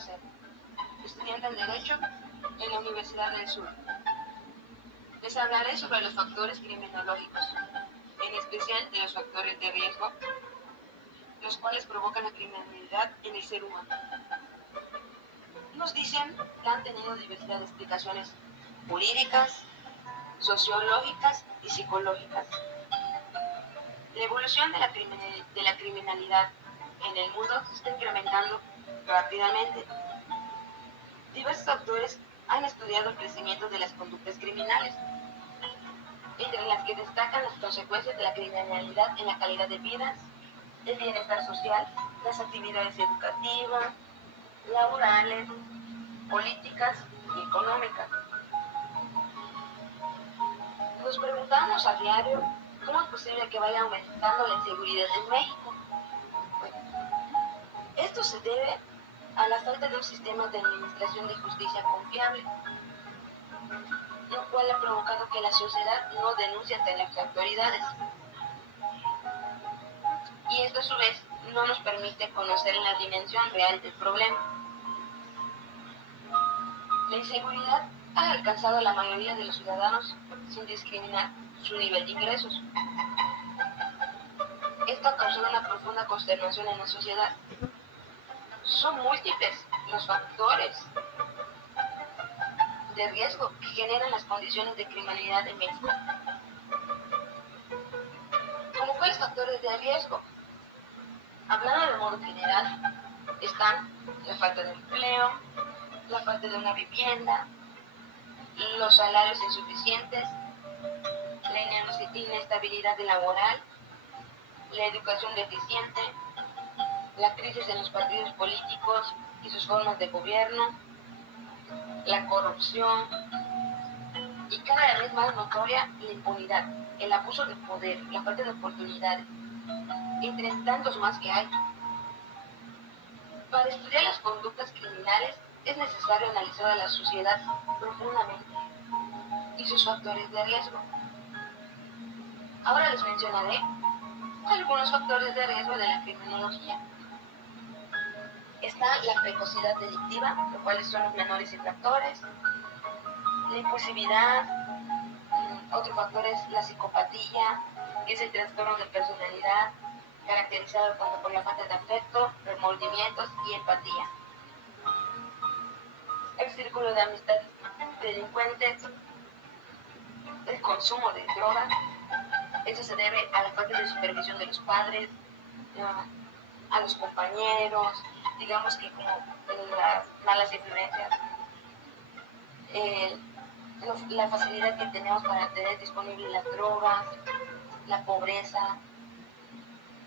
Alcocer, estudiante en Derecho en la Universidad del Sur. Les hablaré sobre los factores criminológicos, en especial de los factores de riesgo, los cuales provocan la criminalidad en el ser humano. Nos dicen que han tenido diversidad de explicaciones jurídicas, sociológicas y psicológicas. La evolución de la criminalidad en el mundo se está incrementando rápidamente. Diversos autores han estudiado el crecimiento de las conductas criminales, entre las que destacan las consecuencias de la criminalidad en la calidad de vida, el bienestar social, las actividades educativas, laborales, políticas y económicas. Nos preguntamos a diario cómo es posible que vaya aumentando la inseguridad en México. Bueno, esto se debe a la falta de un sistema de administración de justicia confiable, lo cual ha provocado que la sociedad no denuncie ante las autoridades. Y esto a su vez no nos permite conocer la dimensión real del problema. La inseguridad ha alcanzado a la mayoría de los ciudadanos sin discriminar su nivel de ingresos. Esto ha causado una profunda consternación en la sociedad. Son múltiples los factores de riesgo que generan las condiciones de criminalidad en México. ¿Cómo cuáles factores de riesgo? Hablando de modo general, están la falta de empleo, la falta de una vivienda, los salarios insuficientes, la inestabilidad laboral, la educación deficiente, la crisis en los partidos políticos y sus formas de gobierno, la corrupción y cada vez más notoria la impunidad, el abuso de poder, la falta de oportunidades, entre tantos más que hay. Para estudiar las conductas criminales es necesario analizar a la sociedad profundamente y sus factores de riesgo. Ahora les mencionaré algunos factores de riesgo de la criminología. Está la precocidad delictiva, lo cual son los menores infractores, la impulsividad, otro factor es la psicopatía, que es el trastorno de personalidad, caracterizado tanto por la falta de afecto, remordimientos y empatía. El círculo de amistades delincuentes, el consumo de drogas, eso se debe a la falta de supervisión de los padres, a los compañeros, digamos que como las malas influencias, la facilidad que tenemos para tener disponibles las drogas, la pobreza.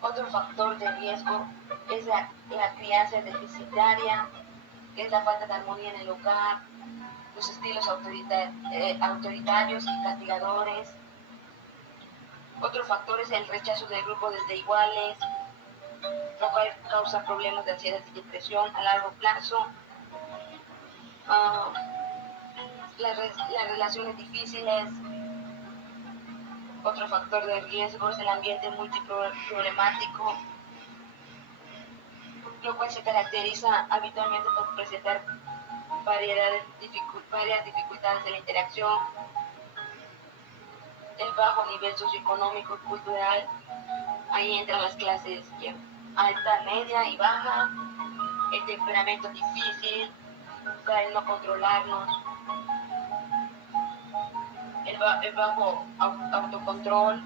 Otro factor de riesgo es la crianza deficitaria, es la falta de armonía en el hogar, los estilos autoritarios y castigadores. Otro factor es el rechazo del grupo desde iguales, lo cual causa problemas de ansiedad y depresión a largo plazo. Las relaciones difíciles. Otro factor de riesgo es el ambiente multiproblemático, lo cual se caracteriza habitualmente por presentar varias dificultades de la interacción, el bajo nivel socioeconómico y cultural, ahí entran las clases alta, media y baja, el temperamento difícil, el no controlarnos, el bajo autocontrol.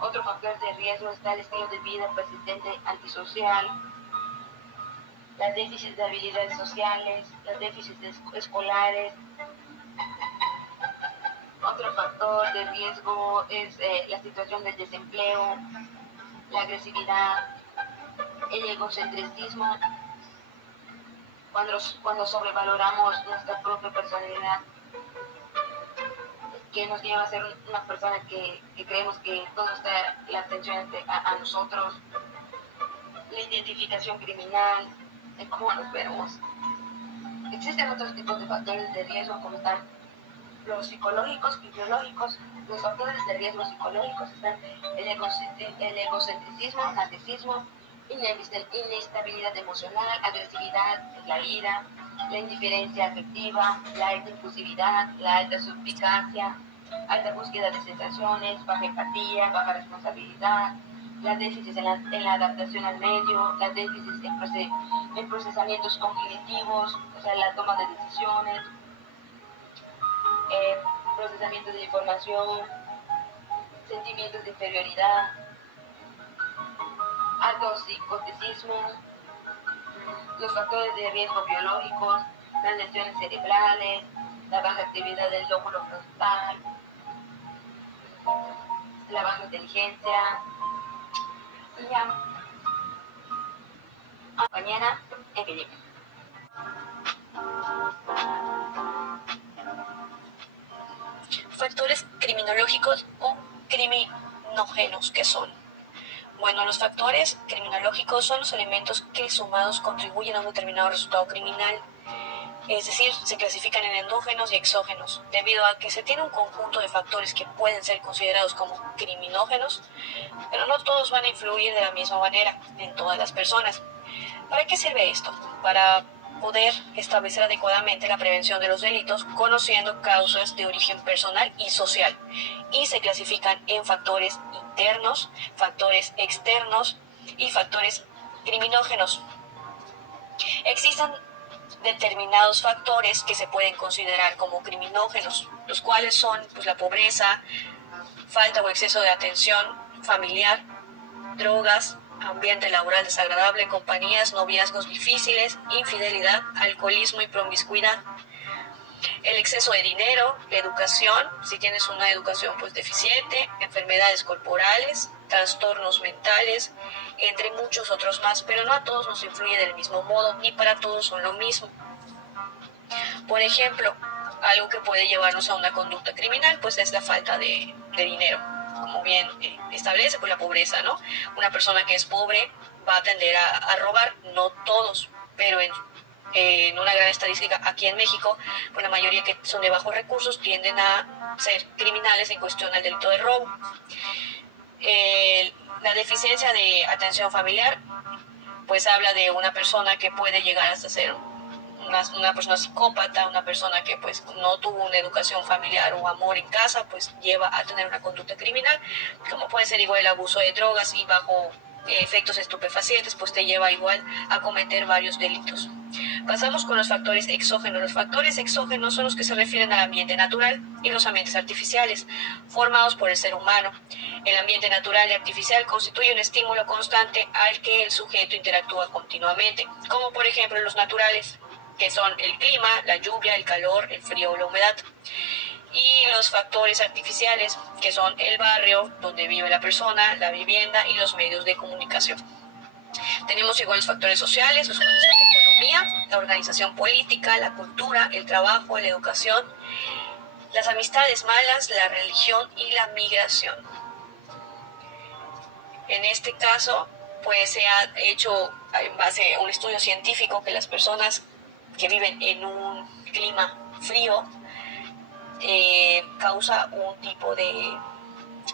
Otro factor de riesgo está el estilo de vida persistente antisocial, las déficits de habilidades sociales, las déficits escolares. Otro factor de riesgo es la situación del desempleo, la agresividad, el egocentrismo, cuando sobrevaloramos nuestra propia personalidad, que nos lleva a ser una persona que creemos que todo está la atención a nosotros, la identificación criminal, de cómo nos vemos. Existen otros tipos de factores de riesgo como están los psicológicos y biológicos. Los factores de riesgo psicológicos están el egocentrismo, narcisismo, inestabilidad emocional, agresividad, la ira, la indiferencia afectiva, la alta impulsividad, la alta suplicacia, alta búsqueda de sensaciones, baja empatía, baja responsabilidad, la déficit en la adaptación al medio, la déficit en procesamientos cognitivos, o sea, la toma de decisiones, procesamiento de información, sentimientos de inferioridad, alto psicoticismo, los factores de riesgo biológicos, las lesiones cerebrales, la baja actividad del lóbulo frontal, la baja inteligencia. Y ya, compañera Evelyn. Factores criminológicos o criminógenos, ¿qué son? Bueno, los factores criminológicos son los elementos que sumados contribuyen a un determinado resultado criminal. Es decir, se clasifican en endógenos y exógenos, debido a que se tiene un conjunto de factores que pueden ser considerados como criminógenos, pero no todos van a influir de la misma manera en todas las personas. ¿Para qué sirve esto? Para poder establecer adecuadamente la prevención de los delitos, conociendo causas de origen personal y social, y se clasifican en factores internos, factores externos y factores criminógenos. Existen determinados factores que se pueden considerar como criminógenos, los cuales son la pobreza, falta o exceso de atención familiar, drogas, ambiente laboral desagradable, compañías, noviazgos difíciles, infidelidad, alcoholismo y promiscuidad. El exceso de dinero, la educación, si tienes una educación deficiente, enfermedades corporales, trastornos mentales, entre muchos otros más, pero no a todos nos influye del mismo modo, ni para todos son lo mismo. Por ejemplo, algo que puede llevarnos a una conducta criminal, es la falta de dinero. Como bien establece, la pobreza, ¿no? Una persona que es pobre va a tender a robar, no todos, pero en una gran estadística aquí en México, la mayoría que son de bajos recursos tienden a ser criminales en cuestión al delito de robo. La deficiencia de atención familiar, habla de una persona que puede llegar hasta ser una persona psicópata, una persona que no tuvo una educación familiar o amor en casa, lleva a tener una conducta criminal, como puede ser igual el abuso de drogas y bajo efectos estupefacientes, te lleva igual a cometer varios delitos. Pasamos con los factores exógenos. Los factores exógenos son los que se refieren al ambiente natural y los ambientes artificiales, formados por el ser humano. El ambiente natural y artificial constituye un estímulo constante al que el sujeto interactúa continuamente, como por ejemplo los naturales, que son el clima, la lluvia, el calor, el frío o la humedad. Y los factores artificiales, que son el barrio donde vive la persona, la vivienda y los medios de comunicación. Tenemos igual los factores sociales, los cuales son la economía, la organización política, la cultura, el trabajo, la educación, las amistades malas, la religión y la migración. En este caso, se ha hecho en base a un estudio científico que las personas que viven en un clima frío causa un tipo de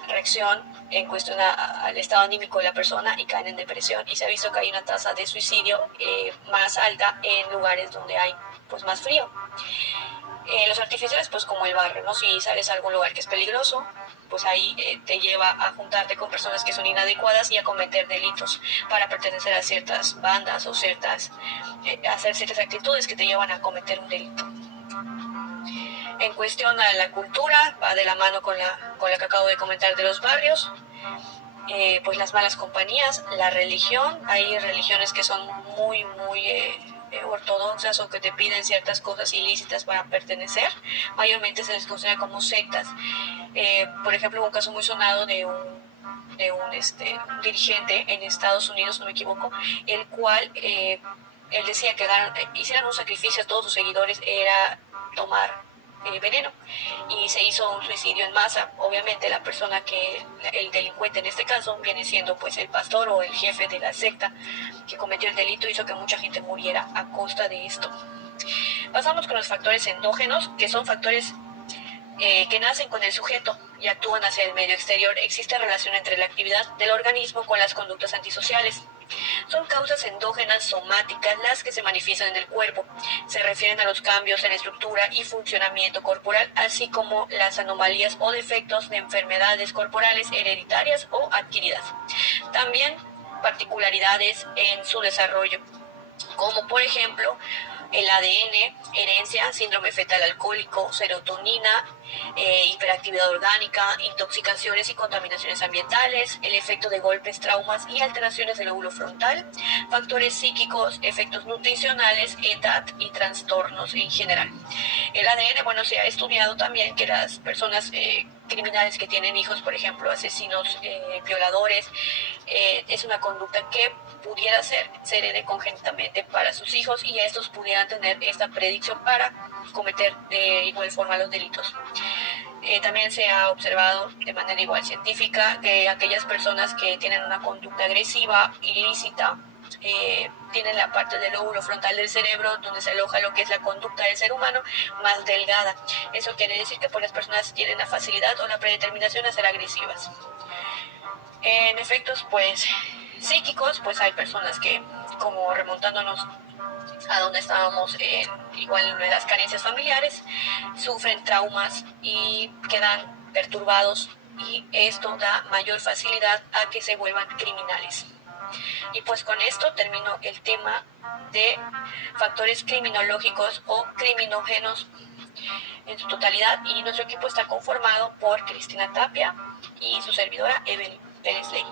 reacción en cuestión al estado anímico de la persona y caen en depresión, y se ha visto que hay una tasa de suicidio más alta en lugares donde hay más frío. Los artificiales, como el barrio, ¿no? Si sales a algún lugar que es peligroso, ahí te lleva a juntarte con personas que son inadecuadas y a cometer delitos para pertenecer a ciertas bandas o hacer ciertas actitudes que te llevan a cometer un delito. En cuestión a la cultura, va de la mano con la que acabo de comentar de los barrios. Las malas compañías, la religión, hay religiones que son muy ortodoxas o que te piden ciertas cosas ilícitas para pertenecer, mayormente se les considera como sectas. Por ejemplo, hubo un caso muy sonado de un dirigente en Estados Unidos, no me equivoco, el cual él decía que hicieran un sacrificio a todos sus seguidores, era tomar veneno, y se hizo un suicidio en masa. Obviamente la persona el delincuente en este caso viene siendo el pastor o el jefe de la secta que cometió el delito, hizo que mucha gente muriera a costa de esto. Pasamos con los factores endógenos, que son factores que nacen con el sujeto y actúan hacia el medio exterior. Existe relación entre la actividad del organismo con las conductas antisociales. Son causas endógenas somáticas las que se manifiestan en el cuerpo. Se refieren a los cambios en la estructura y funcionamiento corporal, así como las anomalías o defectos de enfermedades corporales hereditarias o adquiridas. También particularidades en su desarrollo, como por ejemplo el ADN, herencia, síndrome fetal alcohólico, serotonina, hiperactividad orgánica, intoxicaciones y contaminaciones ambientales, el efecto de golpes, traumas y alteraciones del lóbulo frontal, factores psíquicos, efectos nutricionales, edad y trastornos en general. El ADN, bueno, se ha estudiado también que las personas criminales que tienen hijos, por ejemplo, asesinos, violadores, es una conducta que pudiera ser, se herede congénitamente para sus hijos y estos pudieran tener esta predicción para cometer de igual forma los delitos. También se ha observado de manera igual científica que aquellas personas que tienen una conducta agresiva, ilícita, tienen la parte del lóbulo frontal del cerebro donde se aloja lo que es la conducta del ser humano más delgada. Eso quiere decir que pues, las personas tienen la facilidad o la predeterminación a ser agresivas. En efectos pues psíquicos, pues hay personas que, como remontándonos a donde estábamos, igual en las carencias familiares, sufren traumas y quedan perturbados y esto da mayor facilidad a que se vuelvan criminales. Y pues con esto termino el tema de factores criminológicos o criminógenos en su totalidad y nuestro equipo está conformado por Cristina Tapia y su servidora Evelyn Pérez Ley.